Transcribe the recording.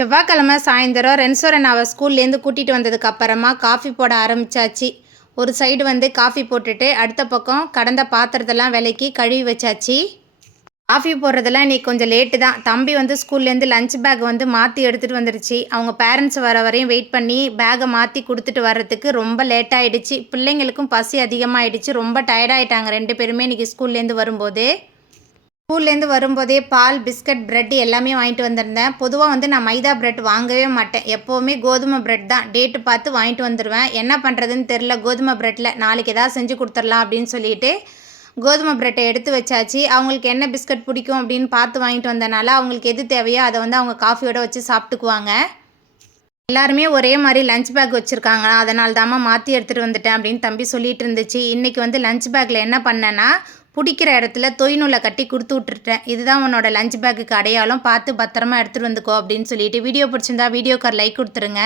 செவ்வாய்க்கிழமை சாயந்தரம் ரென்சோரன் அவள் ஸ்கூல்லேருந்து கூட்டிகிட்டு வந்ததுக்கு அப்புறமா காஃபி போட ஆரம்பிச்சாச்சு. ஒரு சைடு வந்து காஃபி போட்டுட்டு அடுத்த பக்கம் கடந்த பாத்திரத்தெல்லாம் விலைக்கு கழுவி வச்சாச்சு. காஃபி போடுறதெல்லாம் இன்றைக்கி கொஞ்சம் லேட்டு தான். தம்பி வந்து ஸ்கூல்லேருந்து லஞ்ச் பேக் வந்து மாற்றி எடுத்துகிட்டு வந்துருச்சு. அவங்க பேரண்ட்ஸ் வர வரையும் வெயிட் பண்ணி பேக்கை மாற்றி கொடுத்துட்டு வர்றதுக்கு ரொம்ப லேட் ஆயிடுச்சு. பிள்ளைங்களுக்கும் பசி அதிகமாகிடுச்சு ரொம்ப டயர்டாயிட்டாங்க ரெண்டு பேருமே இன்றைக்கி ஸ்கூல்லேருந்து வரும்போது. ஸ்கூல்லேருந்து வரும்போதே பால் பிஸ்கட் பிரெட் எல்லாமே வாங்கிட்டு வந்திருந்தேன். பொதுவாக வந்து நான் மைதா பிரெட் வாங்கவே மாட்டேன். எப்போவுமே கோதுமை பிரெட் தான். டேட்டு பார்த்து வாங்கிட்டு வந்துடுவேன் என்ன பண்ணுறதுன்னு தெரில கோதுமை பிரெட்டில் நாளைக்கு ஏதாவது செஞ்சு கொடுத்துடலாம் அப்படின்னு சொல்லிட்டு கோதுமை பிரெட்டை எடுத்து வச்சாச்சு. அவங்களுக்கு என்ன பிஸ்கட் பிடிக்கும் அப்படின்னு பார்த்து வாங்கிட்டு வந்தனால அவங்களுக்கு எது தேவையோ அதை வந்து அவங்க காஃபியோட வச்சு சாப்பிட்டுக்குவாங்க. எல்லாருமே ஒரே மாதிரி லஞ்ச் பேக் வச்சுருக்காங்க. அதனால தாம்மா மாற்றி எடுத்துகிட்டு வந்துட்டேன் அப்படின்னு தம்பி சொல்லிட்டு இருந்துச்சு. இன்றைக்கி வந்து லஞ்ச் பேக்கில் என்ன பண்ணேன்னா பிடிக்கிற இடத்துல தொய்நூலை கட்டி கொடுத்து விட்டுருட்டேன் இதுதான் உன்னோட லஞ்ச் பேக்குக்கு அடையாளம். பார்த்து பத்திரமா எடுத்துகிட்டு வந்துக்கோ அப்படின்னு சொல்லிட்டு. வீடியோ பிடிச்சிருந்தா வீடியோக்கு லைக் கொடுத்துருங்க.